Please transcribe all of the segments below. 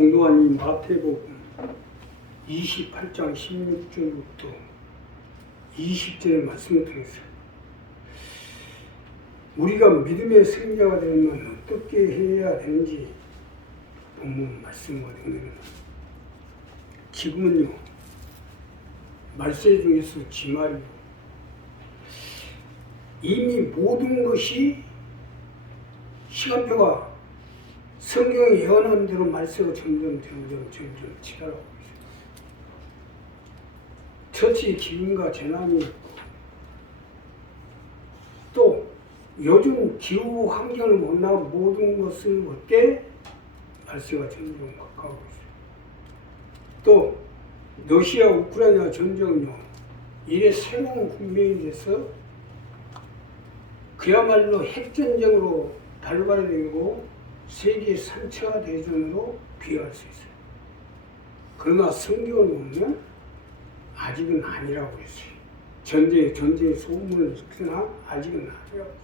공동한 이 마태복음 28장 16절부터 20절의 말씀을 통해서 우리가 믿음의 승자가 되려면 어떻게 해야 되는지 본문 말씀을 읽는 지금은요 말세 중에서 지말이고 이미 모든 것이 시간표가 성경이 예언한 대로 말세가 점점 치달아오고 있어요. 처치 기근과 재난이 있고 또 요즘 기후 환경을 못나 모든 것을 어때 말세가 점점 가까워지고 있어요. 또 러시아 우크라이나 전쟁은요 이래 새로운 국면이 돼서 그야말로 핵전쟁으로 발발되고 세계 3차 대전으로 비유할 수 있어요. 그러나 성경을 보면 아직은 아니라고 했어요. 전쟁의 소문을 듣으나 아직은 아니라고 했어요.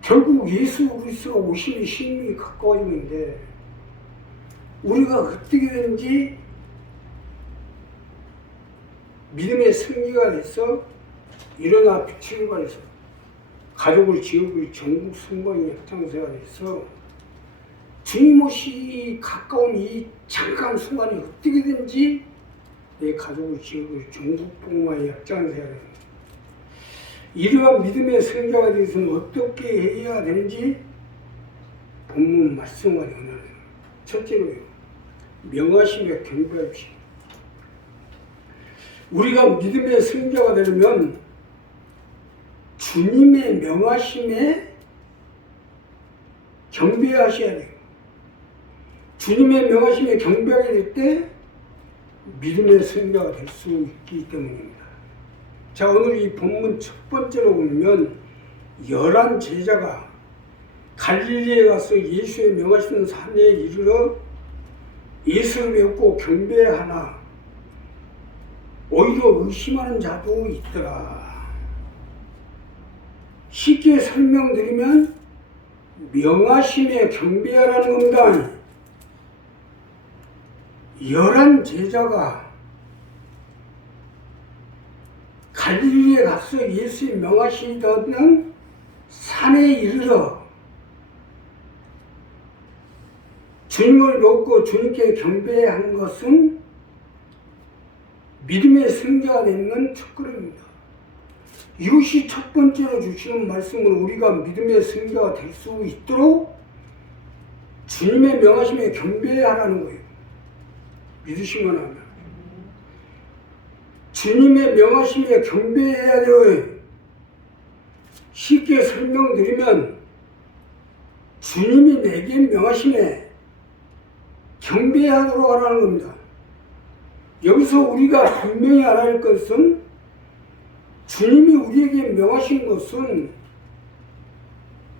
결국 예수 그리스도가 오심이 시민이 가까워지는데 우리가 어떻게든지 믿음의 승리가 돼서 일어나 빛을 발해서 가족을 지우고 전국 선거의 확장세가 돼서 주님 오시 가까운 이 잠깐 순간에 어떻게든지 내 가족을 지우고 전국 복마의 확장세가 됩니다. 이러한 믿음의 승자가 되어서는 어떻게 해야 되는지 본문 말씀을 연하는 첫째로요 명하심에 경배합시다. 우리가 믿음의 승자가 되려면 주님의 명하심에 경배하셔야 돼요. 주님의 명하심에 경배하게 될 때 믿음의 승자가 될 수 있기 때문입니다. 자, 오늘 이 본문 첫 번째로 보면 11 제자가 갈릴리에 가서 예수의 명하시는 산에 이르러 예수를 뵙고 경배하나 오히려 의심하는 자도 있더라. 쉽게 설명드리면 명하심에 경배하라는 겁니다. 11 제자가 갈릴리에 가서 예수의 명하시던 산에 이르러 주님을 뵙고 주님께 경배한 것은 믿음의 승자가 되는 첫걸음입니다. 이것이 첫 번째로 주시는 말씀은 우리가 믿음의 승자가 될 수 있도록 주님의 명하심에 경배하라는 거예요. 믿으시면 하면 주님의 명하심에 경배해야 돼요. 쉽게 설명드리면 주님이 내게 명하심에 경배하도록 하라는 겁니다. 여기서 우리가 분명히 알아야 할 것은 주님이 우리에게 명하신 것은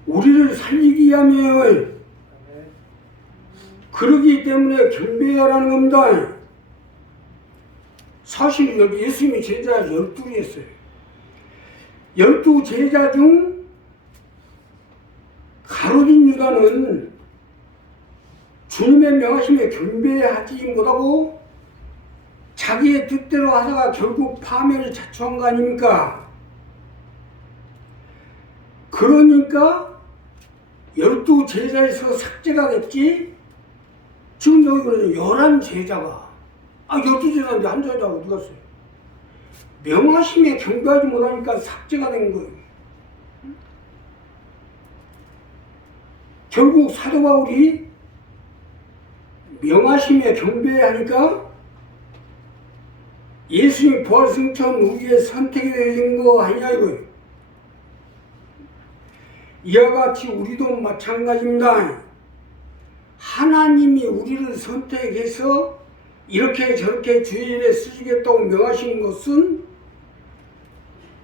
우리를 살리기 위함이에요. 그러기 때문에 경배하라는 겁니다. 사실 예수님이 제자 12이 했어요. 12 제자 중 가룟 유다는 주님의 명하심에 경배하지 못하고 자기의 뜻대로 하다가 결국 파멸을 자초한 거 아닙니까? 그러니까 12 제자에서 삭제가 됐지. 지금 여기 그러죠. 11 제자가 12제자인데 한 제자가 어디 갔어요? 명하심에 경배하지 못하니까 삭제가 된 거예요. 결국 사도 바울이 명하심에 경배하니까 예수님 부활 승천 우리의 선택이 되는 거 아니냐 이거예요. 이와 같이 우리도 마찬가지입니다. 하나님이 우리를 선택해서 이렇게 저렇게 주일에 쓰시겠다고 명하신 것은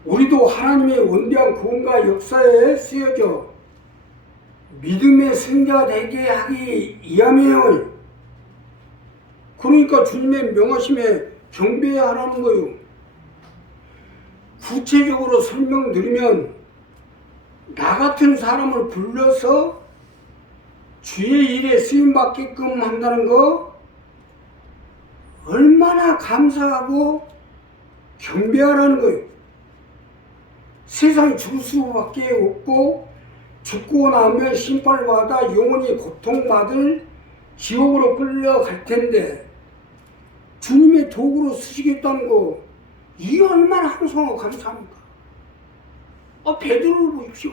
우리도 하나님의 원대한 구원과 역사에 쓰여져 믿음의 승자 되게 하기 위함이에요. 그러니까 주님의 명하심에 경배하라는 거예요. 구체적으로 설명드리면 나 같은 사람을 불러서 주의 일에 쓰임받게끔 한다는 거 얼마나 감사하고 경배하라는 거예요. 세상에 죽을 수밖에 없고 죽고 나면 심판을 받아 영원히 고통받을 지옥으로 끌려갈 텐데 주님의 도구로 쓰시겠다는 거 이게 얼마나 항상하고 감사합니까? 베드로를 보십시오.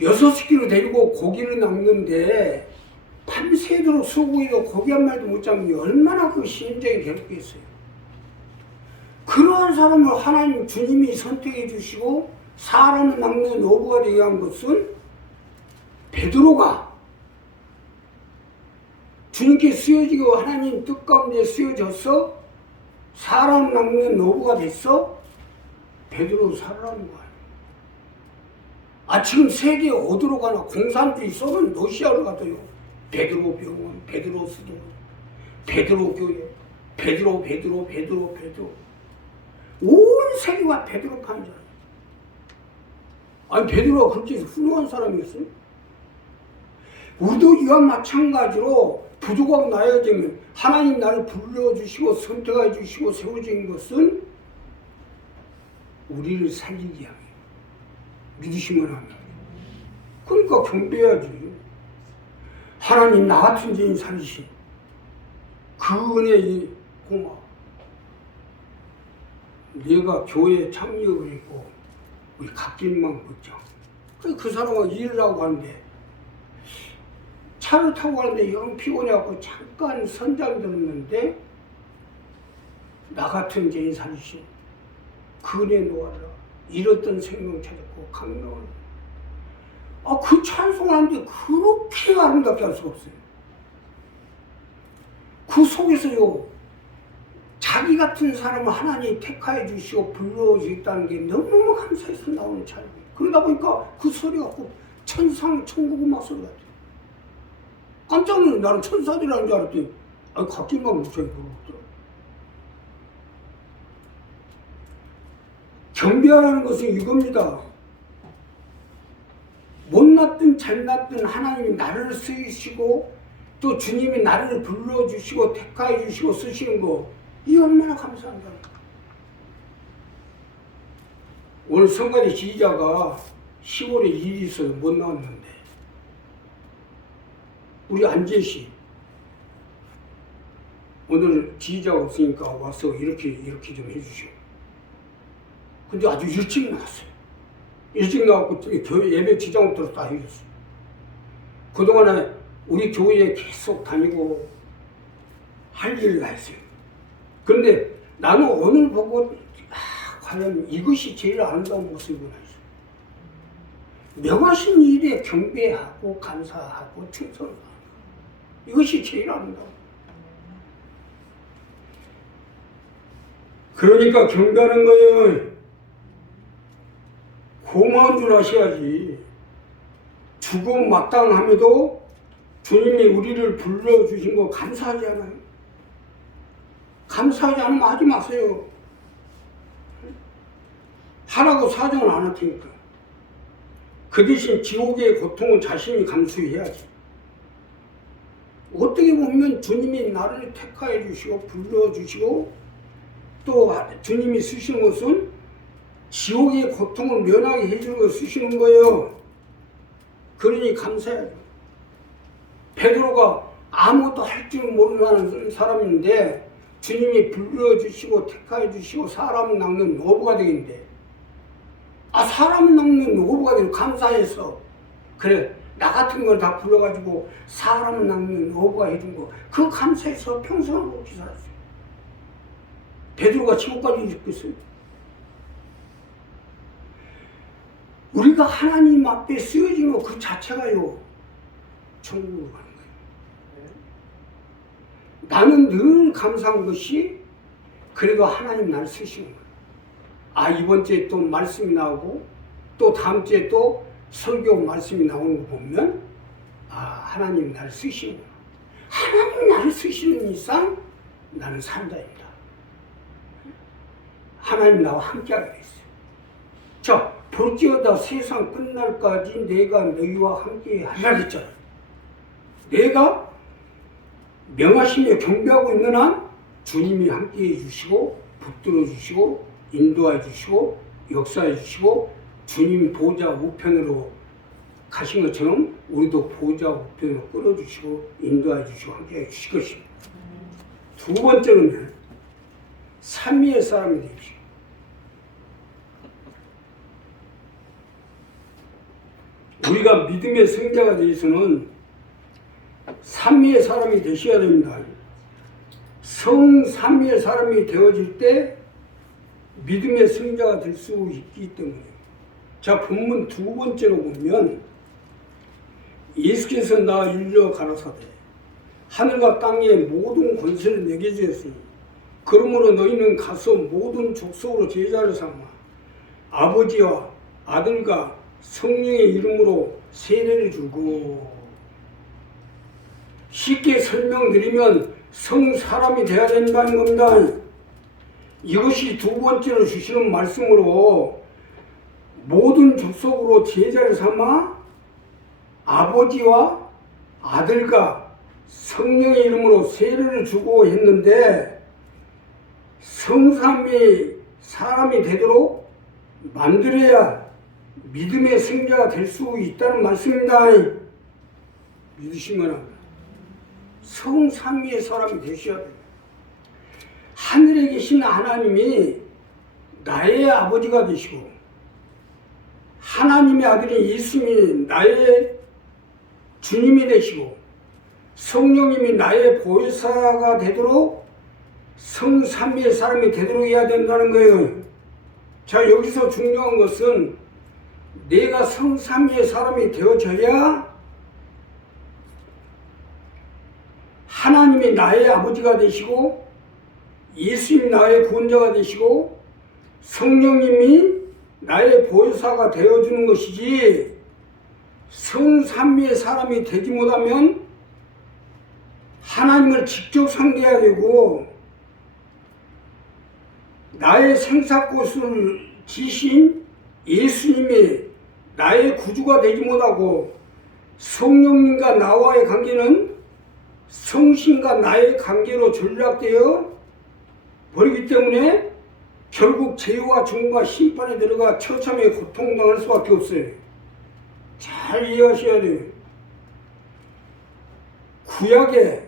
6끼로 데리고 고기를 낚는데 밤새도록 소고기도 고기 한 마리도 못 잡는 게 얼마나 그 심정이 괴롭겠어요. 그러한 사람을 하나님 주님이 선택해 주시고 사람을 낚는 어부가 되게 한 것은 베드로가 주님께 쓰여지고 하나님 뜻 가운데 쓰여져서 사람 낚는 어부가 됐어 베드로 살아나는 거야. 지금 세계 어디로 가나 공산주의 썩은 러시아로 가도요. 베드로 병원, 베드로 수도, 베드로 교회, 베드로. 온 세계가 베드로 판이잖아요. 베드로가 그렇게 훌륭한 사람이었어요? 우리도 이와 마찬가지로 부족하고 나약해지면 하나님 나를 불러주시고 선택해 주시고 세워진 것은 우리를 살리기 위함이에요. 믿으시면 합니다. 그러니까 경배해야지. 하나님 나 같은 죄인 살리신 그 은혜의 고마워. 내가 교회에 참여를 했고 우리 갓길만 걷죠. 그 사람은 일을 하고 가는데 차를 타고 가는데 영 피곤해갖고 잠깐 선장 들었는데 나 같은 죄인 살리신 그 은혜 놓아라. 잃었던 생명 찾았고 강명을 그 찬송하는데 그렇게 아름답게 할 수가 없어요. 그 속에서요 자기 같은 사람을 하나님이 택하여 주시고 불러주셨다는 게 너무너무 감사해서 나오는 찬양이에요. 그러다 보니까 그 소리가 꼭 천국 음악 소리 같아요. 깜짝 놀랐어요. 나는 천사들이라는 줄 알았더니 갓길만 무서워요. 경배하라는 것은 이겁니다. 못났든 잘났든 하나님이 나를 쓰시고 또 주님이 나를 불러주시고 택하여 주시고 쓰시는 거 이 얼마나 감사한가. 오늘 성가대 지휘자가 10월에 일이 있어서 못 나왔는데 우리 안재씨 오늘 지휘자가 없으니까 와서 이렇게 좀 해주시오. 근데 아주 일찍 나왔어요. 일찍 나왔고 교회 예배 지정부터 다 해줬어요. 그동안에 우리 교회에 계속 다니고 할 일을 다 했어요. 그런데 나는 오늘 보고 과연 이것이 제일 아름다운 모습이구나 했어요. 명하신 일에 경배하고 감사하고 충성하고 이것이 제일 아름다워. 그러니까 경배하는 거예요. 고마운 줄 아셔야지. 죽음 마땅함에도 주님이 우리를 불러주신 거 감사하지 않아요? 감사하지 않으면 하지 마세요. 하라고 사정을 안 할 테니까. 그 대신 지옥의 고통은 자신이 감수해야지. 어떻게 보면 주님이 나를 택하여 주시고 불러주시고 또 주님이 쓰시는 것은 지옥의 고통을 면하게 해주는 걸 쓰시는 거예요. 그러니 감사해야죠. 베드로가 아무것도 할 줄 모르는 사람인데 주님이 불러주시고 택하여 주시고 사람을 낚는 어부가 되겠는데 사람을 낚는 어부가 되고 감사해서 그래 나 같은 걸 다 불러가지고 사람을 낚는 어부가 해준 거 그 감사해서 평생을 그렇게 살았어요. 베드로가 지옥까지 있겠어요. 우리가 하나님 앞에 쓰여진 것 그 자체가요 천국으로 가는 거예요. 나는 늘 감사한 것이 그래도 하나님 나를 쓰시는 거예요. 이번 주에 또 말씀이 나오고 또 다음 주에 또 설교 말씀이 나오는 거 보면 하나님 나를 쓰시는 거예요. 하나님 나를 쓰시는 이상 나는 산자입니다. 하나님 나와 함께하게 됐어요. 자, 볼지어다 세상 끝날까지 내가 너희와 함께 하리라 했잖아. 내가 명하시며 경배하고 있는 한 주님이 함께 해주시고 붙들어 주시고 인도해 주시고 역사해 주시고 주님 보좌 우편으로 가신 것처럼 우리도 보좌 우편으로 끌어주시고 인도해 주시고 함께 해 주실 것입니다. 두 번째로는 삼위의 사람이 되십시오. 우리가 믿음의 승자가 되어서는 삼위의 사람이 되셔야 됩니다. 성삼위의 사람이 되어질 때 믿음의 승자가 될 수 있기 때문에. 자, 본문 두 번째로 보면 예수께서 나 일러 가라사대 하늘과 땅의 모든 권세를 내게 주었으니 그러므로 너희는 가서 모든 족속으로 제자를 삼아 아버지와 아들과 성령의 이름으로 세례를 주고. 쉽게 설명드리면 성사람이 되어야 된다는 겁니다. 이것이 두 번째로 주시는 말씀으로 모든 족속으로 제자를 삼아 아버지와 아들과 성령의 이름으로 세례를 주고 했는데 성삼위 사람이 되도록 만들어야 믿음의 승자가 될 수 있다는 말씀입니다. 믿으시면 합니다. 성삼위의 사람이 되셔야 돼요. 하늘에 계신 하나님이 나의 아버지가 되시고 하나님의 아들인 예수님이 나의 주님이 되시고 성령님이 나의 보혜사가 되도록 성삼위의 사람이 되도록 해야 된다는 거예요. 자, 여기서 중요한 것은 내가 성삼위의 사람이 되어져야 하나님이 나의 아버지가 되시고 예수님이 나의 구원자가 되시고 성령님이 나의 보혜사가 되어주는 것이지, 성삼위의 사람이 되지 못하면 하나님을 직접 상대해야 되고 나의 생사꽃을 지신 예수님이 나의 구주가 되지 못하고 성령님과 나와의 관계는 성신과 나의 관계로 전락되어 버리기 때문에 결국 죄와 중과 심판에 들어가 처참하게 고통당할 수밖에 없어요. 잘 이해하셔야 돼요. 구약에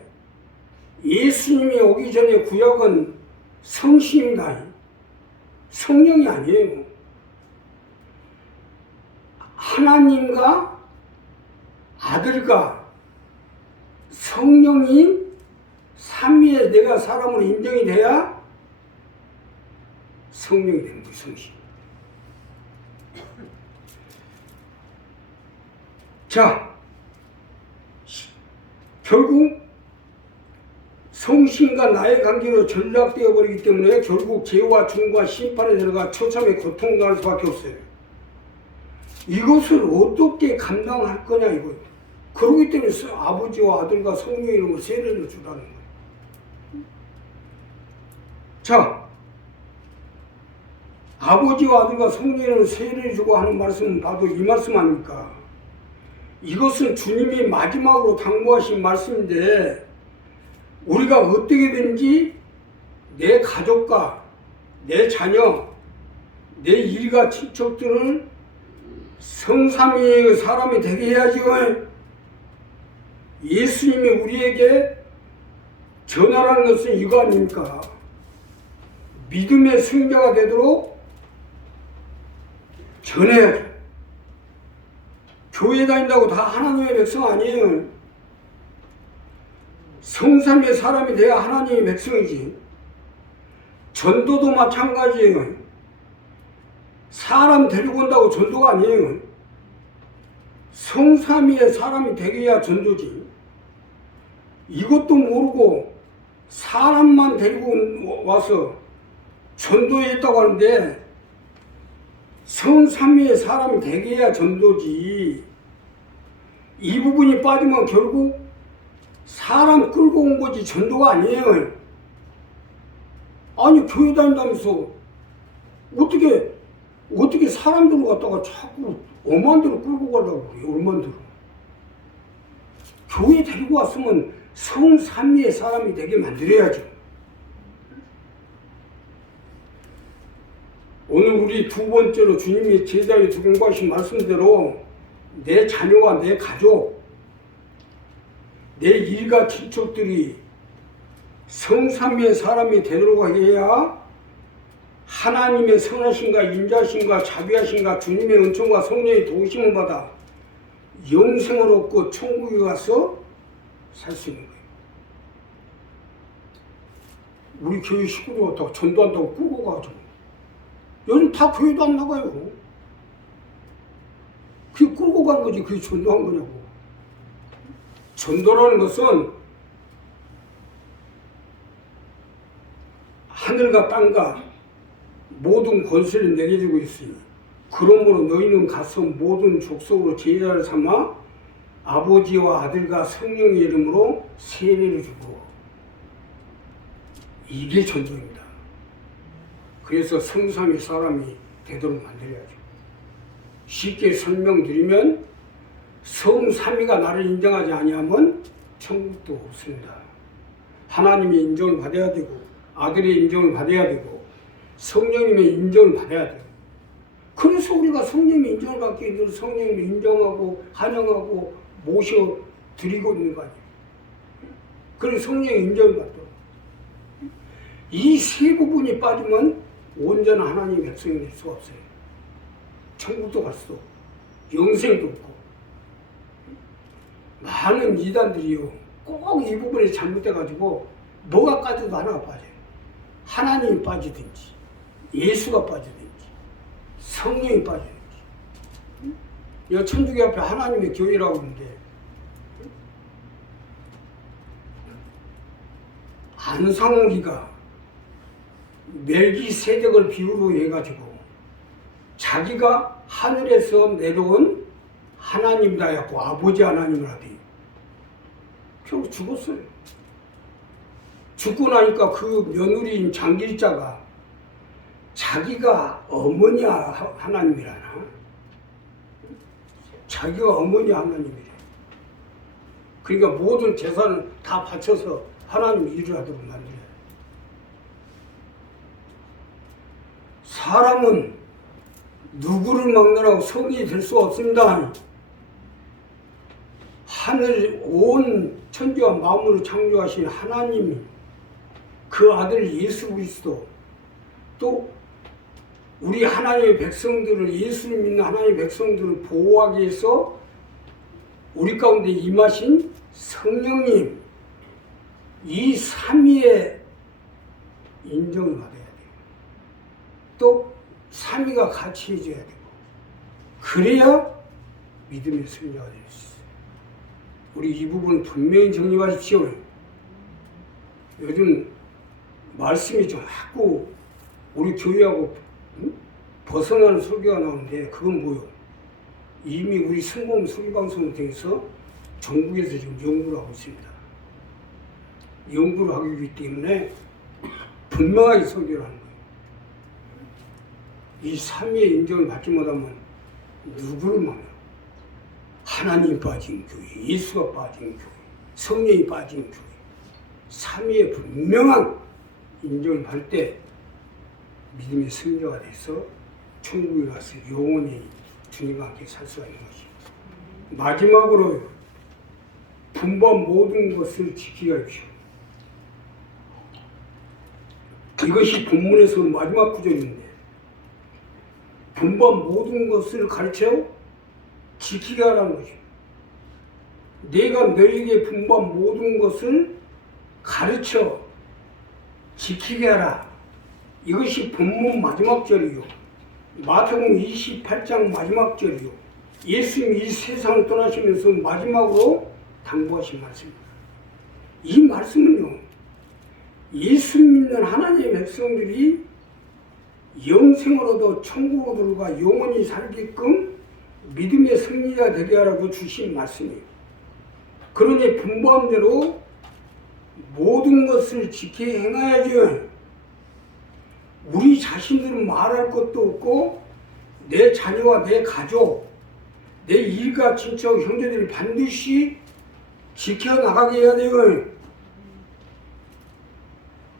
예수님이 오기 전에 구약은 성신입니다. 성령이 아니에요. 하나님과 아들과 성령이 삼위에 내가 사람으로 인정이 돼야 성령이 되는 거예요. 성신. 자, 결국 성신과 나의 관계로 전락되어 버리기 때문에 결국 죄와 중과 심판에 들어가 처참하게 고통당할 수밖에 없어요. 이것을 어떻게 감당할 거냐 이거예요. 그러기 때문에 아버지와 아들과 성령의 이름으로 세례를 주라는 거예요. 자, 아버지와 아들과 성령의 이름으로 세례를 주고 하는 말씀은 봐도 이 말씀 아닙니까? 이것은 주님이 마지막으로 당부하신 말씀인데 우리가 어떻게든지 내 가족과 내 자녀, 내 일가 친척들을 성삼위의 사람이 되게 해야지요. 예수님이 우리에게 전하라는 것은 이거 아닙니까? 믿음의 승자가 되도록 전해야죠. 교회 다닌다고 다 하나님의 백성 아니에요. 성삼위의 사람이 돼야 하나님의 백성이지. 전도도 마찬가지예요. 사람 데리고 온다고 전도가 아니에요. 성삼위의 사람이 되게 해야 전도지. 이것도 모르고 사람만 데리고 와서 전도했다고 하는데 성삼위의 사람이 되게 해야 전도지. 이 부분이 빠지면 결국 사람 끌고 온 거지 전도가 아니에요. 아니 교회 다닌다면서 어떻게 어떻게 사람들을 갖다가 자꾸 엄한 데로 끌고 가려고 그래요, 엄한 데로. 교회 데리고 왔으면 성삼위의 사람이 되게 만들어야죠. 오늘 우리 두 번째로 주님이 제자에 공부하신 말씀대로 내 자녀와 내 가족, 내 일가 친척들이 성삼위의 사람이 되도록 해야 하나님의 선하심과 인자심과 자비하심과 주님의 은총과 성령의 도우심을 받아 영생을 얻고 천국에 가서 살 수 있는 거예요. 우리 교회 식구들 갖다가 전도한다고 끌고 가가지고 요즘 다 교회도 안 나가요. 그게 끌고 간 거지, 그게 전도한 거냐고. 전도라는 것은 하늘과 땅과 모든 권세를 내게 주고 있으니 그러므로 너희는 가서 모든 족속으로 제자를 삼아 아버지와 아들과 성령의 이름으로 세례를 주고, 이게 전도입니다. 그래서 성삼위 사람이 되도록 만들어야죠. 쉽게 설명드리면 성삼위가 나를 인정하지 아니하면 천국도 없습니다. 하나님의 인정을 받아야 되고 아들의 인정을 받아야 되고 성령님의 인정을 받아야 돼요. 그래서 우리가 성령님의 인정을 받기 위해 성령님을 인정하고 환영하고 모셔드리고 있는 거 아니에요. 그래서 성령의 인정을 받도록. 이 세 부분이 빠지면 온전한 하나님의 백성이 될 수가 없어요. 천국도 갈 수 없고 영생도 없고. 많은 이단들이요 꼭 이 부분이 잘못돼가지고 뭐가 빠져도 하나가 빠져요. 하나님이 빠지든지 예수가 빠지든지 성령이 빠지든지. 이 천주교 앞에 하나님의 교회라고 하는데 안상우리가 멜기세덱을 비유로 해가지고 자기가 하늘에서 내려온 하나님이다 했고 아버지 하나님을 하더니 결국 죽었어요. 죽고 나니까 그 며느리인 장길자가 자기가 어머니 하나님이라나? 자기가 어머니 하나님이래. 그러니까 모든 재산을 다 바쳐서 하나님 일을 하도록 만들어요. 사람은 누구를 막느라고 성이 될 수 없습니다. 하늘 온 천지와 만물을 창조하신 하나님이 그 아들 예수 그리스도 또 우리 하나님의 백성들을 예수를 믿는 하나님의 백성들을 보호하기 위해서 우리 가운데 임하신 성령님 이 삼위의 인정을 받아야 돼요. 또 삼위가 같이 해줘야 되고 그래야 믿음의 승리가 될 수 있어요. 우리 이 부분 분명히 정리하십시오. 요즘 말씀이 자꾸 우리 교회하고 벗어나는 설교가 나오는데 그건 뭐요? 이미 우리 성공 설교방송을 통해서 전국에서 지금 연구를 하고 있습니다. 연구를 하기 때문에 분명하게 설교를 하는 거예요. 이 삼위의 인정을 받지 못하면 누구를 만나? 하나님이 빠진 교회, 예수가 빠진 교회, 성령이 빠진 교회, 삼위의 분명한 인정을 받을 때 믿음의 승자가 돼서 천국에 가서 영원히 주님과 함께 살 수가 있는 것입니다. 마지막으로 분반 모든 것을 지키게 하십시오. 이것이 본문에서 마지막 구절인데 분반 모든 것을 가르쳐 지키게 하라는 것이죠. 내가 너에게 분반 모든 것을 가르쳐 지키게 하라. 이것이 본문 마지막 절이요. 마태복음 28장 마지막 절이요. 예수님이 이 세상을 떠나시면서 마지막으로 당부하신 말씀입니다. 이 말씀은요. 예수 믿는 하나님의 백성들이 영생을 얻어 천국으로 들어가 영원히 살게끔 믿음의 승리가 되게 하라고 주신 말씀이에요. 그러니 분부함대로 모든 것을 지켜 행해야죠. 우리 자신들은 말할 것도 없고 내 자녀와 내 가족, 내 일가 친척 형제들이 반드시 지켜나가게 해야 돼요.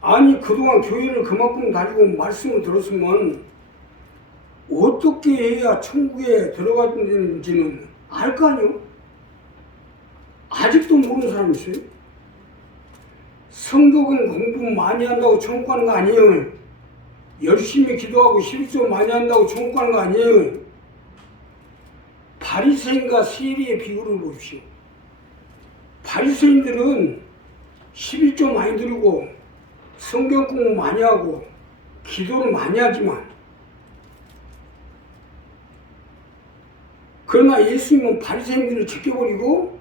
아니 그동안 교회를 그만큼 다니고 말씀을 들었으면 어떻게 해야 천국에 들어가는지는 알 거 아니요? 아직도 모르는 사람이 있어요. 성경은 공부 많이 한다고 천국 가는 거 아니에요. 열심히 기도하고 11조 많이 한다고 천국 가는 거 아니에요. 바리새인과 세리의 비교를 보십시오. 바리새인들은 11조 많이 드리고 성경 공부 많이 하고 기도를 많이 하지만 그러나 예수님은 바리새인들을 지켜버리고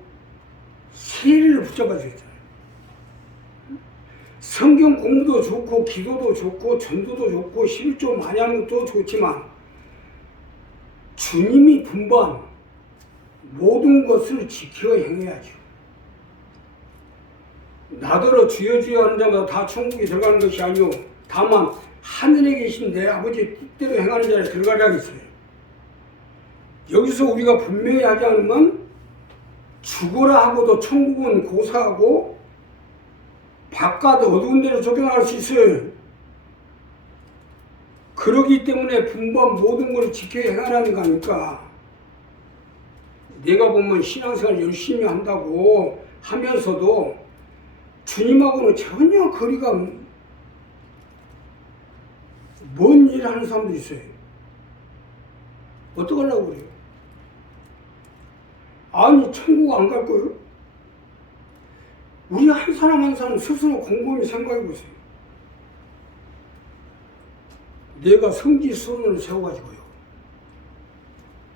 세리를 붙잡아주셨잖아요. 성경 공부도 좋고 기도도 좋고 전도도 좋고 11조 많이 하는 것도 좋지만 주님이 분반 모든 것을 지켜 행해야죠. 나더러 주여 주여 하는 자마다 다 천국에 들어가는 것이 아니오 다만 하늘에 계신 내 아버지의 뜻대로 행하는 자에 들어가라 했어요. 여기서 우리가 분명히 하지 않으면 죽어라 하고도 천국은 고사하고 바깥 어두운 데로 쫓겨나갈 수 있어요. 그러기 때문에 분반 모든 것을 지켜 행하라는 거 아닙니까? 내가 보면 신앙생활 열심히 한다고 하면서도 주님하고는 전혀 거리가 먼 일을 하는 사람도 있어요. 어떡하려고 그래요? 아니 천국 안 갈 거예요? 우리 한 사람 한 사람 스스로 곰곰이 생각해 보세요. 내가 성지 수련을 세워가지고요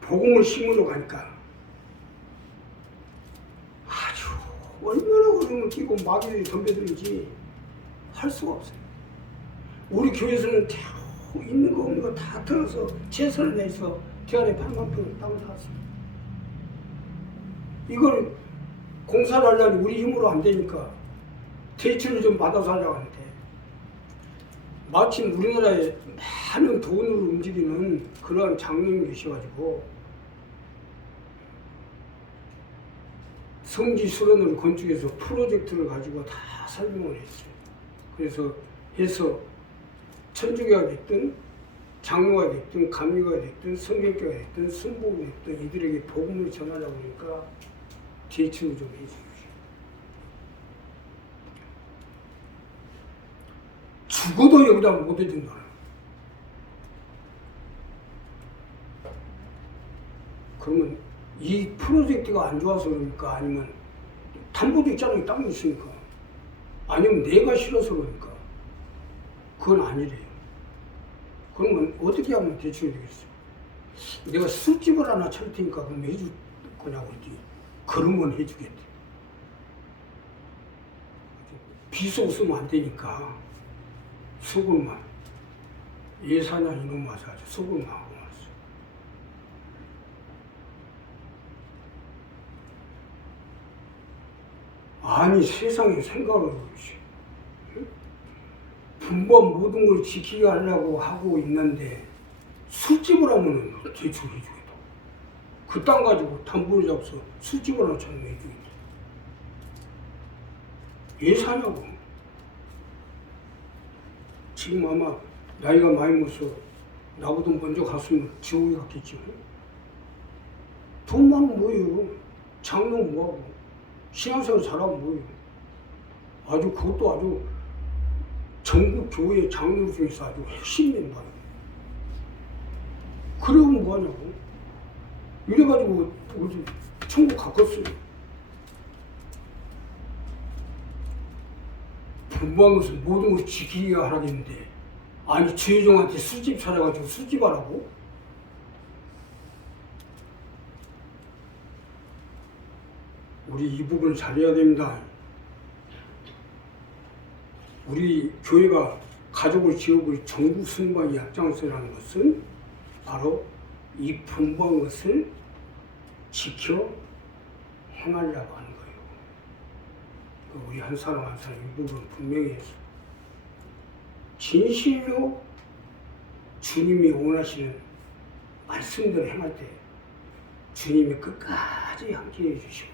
복음을 심으러 가니까 아주 얼마나 어려움을 끼고 마귀들이 덤벼들는지 할 수가 없어요. 우리 교회에서는 있는 거 없는 거 다 털어서 최선을 내서 대안에 8만 평을 땅을 샀어요. 이걸 공사를 하려니 우리 힘으로 안 되니까 대출을 좀 받아서 하려고 하는데 마침 우리나라에 많은 돈으로 움직이는 그러한 장로님이 계셔가지고 성지 수련을 건축해서 프로젝트를 가지고 다 설명을 했어요. 그래서 해서 천주교가 됐든 장로가 됐든 감리가 됐든 성경교가 됐든 순복이 됐든 이들에게 복음을 전하려고 하니까 대출을 좀 해주십시오. 죽어도 여기다 못 해준다. 그러면 이 프로젝트가 안 좋아서 그러니까 아니면 담보대장에 땅이 있으니까 아니면 내가 싫어서 그러니까 그건 아니래요. 그러면 어떻게 하면 대출이 되겠어요? 내가 술집을 하나 차릴 테니까 그럼 해줄 거냐고 그랬더니 그러면 해주겠대. 비서 없으면 안 되니까 소금만 예산이나 이놈 와서 아주 소금만 하고 왔어요. 아니 세상에 생각을 해보시. 분반 모든 걸 지키게 하려고 하고 있는데 술집을 하면 대출해주겠다. 그 땅 가지고 담보를 잡아서 술집을 하나 차리면 해주겠다. 왜 사냐고. 지금 아마 나이가 많이 먹어서 나보다 먼저 갔으면 지옥에 갔겠지. 돈 많으면 뭐예요? 장로 뭐하고 신앙생활 잘하면 뭐예요? 아주 그것도 아주 전국 교회 장로 중에서 아주 핵심 멤버예요. 그러면 뭐하냐고. 이래가지고 우리 천국 가꿨어요. 분부한 것은 모든 것을 지키게 하라겠는데 아니 주여종한테 술집 차려가지고 술집 하라고? 우리 이 부분을 잘해야 됩니다. 우리 교회가 가족을 지어버린 전국 승방이 앞장서라는 것은 바로 이 분부한 것을 지켜 행하려고 하는 거예요. 우리 한 사람 한 사람 이 부분 분명히 해서 진실로 주님이 원하시는 말씀대로 행할 때 주님이 끝까지 함께해 주시고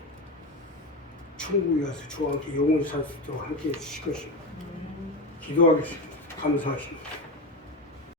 천국에 가서 저와 함께 영원히 살 수 있도록 함께해 주실 것입니다. 기도하겠습니다. 감사하십니다.